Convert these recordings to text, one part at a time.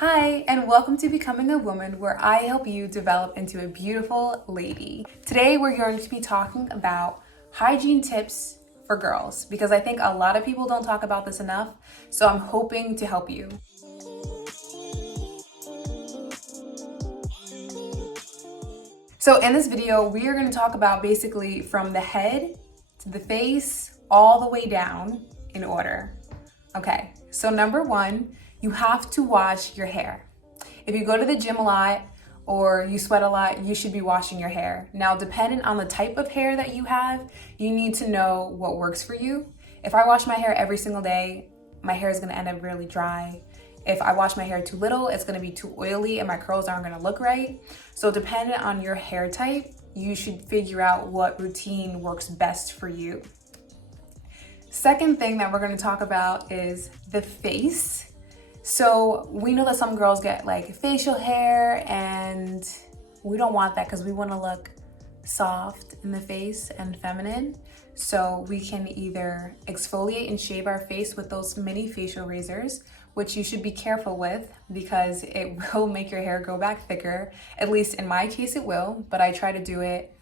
Hi, and welcome to Becoming a Woman, where I help you develop into a beautiful lady. Today, we're going to be talking about hygiene tips for girls because I think a lot of people don't talk about this enough, so I'm hoping to help you. So in this video, we are going to talk about basically from the head to the face, all the way down in order. Okay, so number one, you have to wash your hair. If you go to the gym a lot or you sweat a lot, you should be washing your hair. Now, depending on the type of hair that you have, you need to know what works for you. If I wash my hair every single day, my hair is gonna end up really dry. If I wash my hair too little, it's gonna be too oily and my curls aren't gonna look right. So depending on your hair type, you should figure out what routine works best for you. Second thing that we're gonna talk about is the face. So we know that some girls get like facial hair and we don't want that because we want to look soft in the face and feminine. So we can either exfoliate and shave our face with those mini facial razors, which you should be careful with because it will make your hair grow back thicker. At least in my case it will, but I try to do it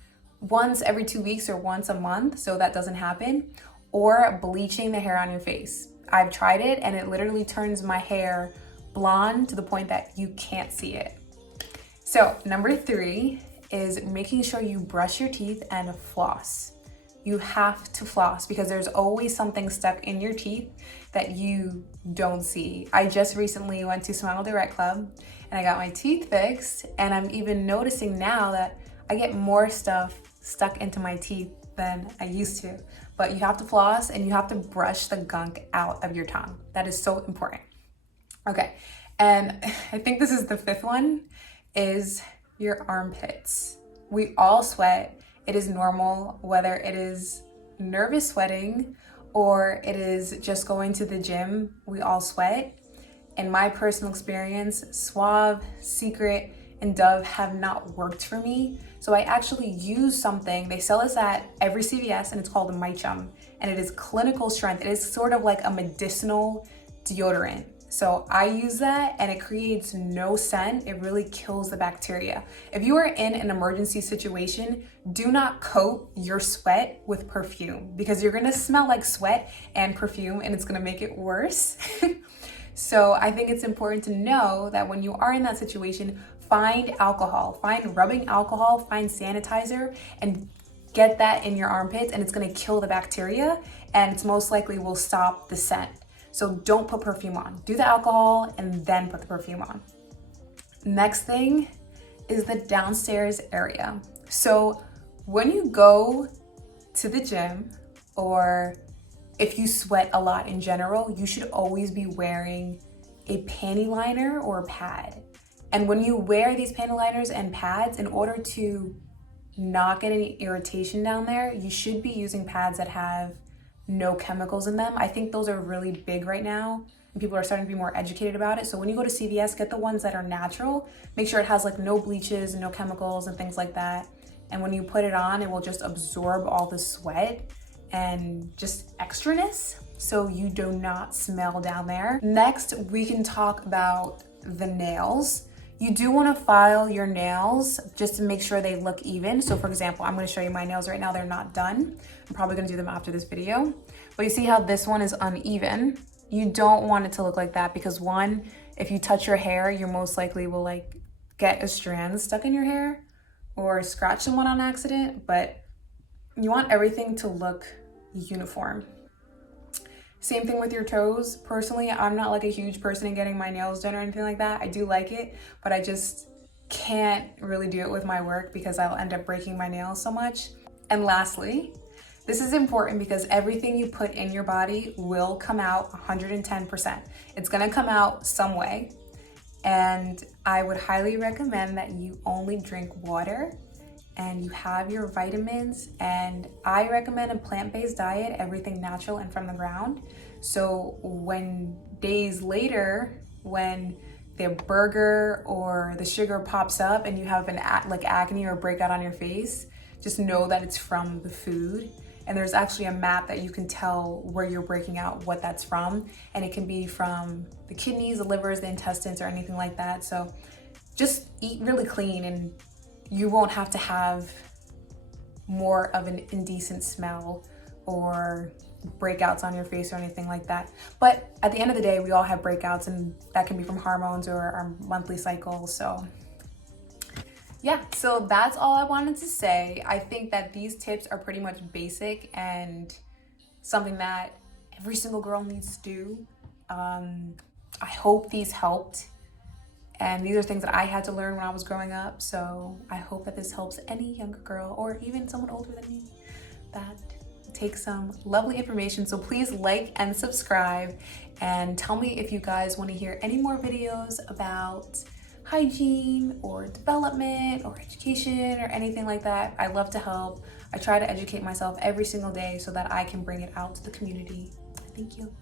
once every 2 weeks or once a month so that doesn't happen. Or bleaching the hair on your face. I've tried it and it literally turns my hair blonde to the point that you can't see it. So number 3 is making sure you brush your teeth and floss. You have to floss because there's always something stuck in your teeth that you don't see. I just recently went to Smile Direct Club and I got my teeth fixed, and I'm even noticing now that I get more stuff stuck into my teeth than I used to. But you have to floss and you have to brush the gunk out of your tongue. That is so important. Okay, and I think this is the 5th one, is your armpits. We all sweat. It is normal, whether it is nervous sweating or it is just going to the gym, we all sweat. In my personal experience, Suave, Secret, and Dove have not worked for me. So I actually use something, they sell this at every CVS, and it's called Mychum, and it is clinical strength. It is sort of like a medicinal deodorant. So I use that and it creates no scent. It really kills the bacteria. If you are in an emergency situation, do not coat your sweat with perfume because you're gonna smell like sweat and perfume and it's gonna make it worse. So I think it's important to know that when you are in that situation, find alcohol, find rubbing alcohol, find sanitizer, and get that in your armpits, and it's gonna kill the bacteria, and it's most likely will stop the scent. So don't put perfume on. Do the alcohol and then put the perfume on. Next thing is the downstairs area. So when you go to the gym or if you sweat a lot in general, you should always be wearing a panty liner or a pad. And when you wear these panty liners and pads, in order to not get any irritation down there, you should be using pads that have no chemicals in them. I think those are really big right now and people are starting to be more educated about it. So when you go to CVS, get the ones that are natural. Make sure it has like no bleaches and no chemicals and things like that. And when you put it on, it will just absorb all the sweat and just extraness, so you do not smell down there. Next, we can talk about the nails. You do want to file your nails just to make sure they look even. So for example, I'm going to show you my nails right now. They're not done. I'm probably going to do them after this video. But you see how this one is uneven? You don't want it to look like that because one, if you touch your hair, you most likely will like get a strand stuck in your hair or scratch someone on accident, but you want everything to look uniform. Same thing with your toes. Personally, I'm not like a huge person in getting my nails done or anything like that. I do like it, but I just can't really do it with my work because I'll end up breaking my nails so much. And lastly, this is important because everything you put in your body will come out 110%. It's gonna come out some way. And I would highly recommend that you only drink water and you have your vitamins, and I recommend a plant-based diet, everything natural and from the ground. So when days later, when the burger or the sugar pops up and you have an like acne or breakout on your face, just know that it's from the food. and there's actually a map that you can tell where you're breaking out, what that's from, and it can be from the kidneys, the livers, the intestines, or anything like that. So just eat really clean and you won't have to have more of an indecent smell or breakouts on your face or anything like that. But at the end of the day, we all have breakouts, and that can be from hormones or our monthly cycle. So yeah, so that's all I wanted to say. I think that these tips are pretty much basic and something that every single girl needs to do. I hope these helped. And these are things that I had to learn when I was growing up. So I hope that this helps any younger girl or even someone older than me that takes some lovely information. So please like and subscribe, and tell me if you guys want to hear any more videos about hygiene or development or education or anything like that. I love to help. I try to educate myself every single day so that I can bring it out to the community. Thank you.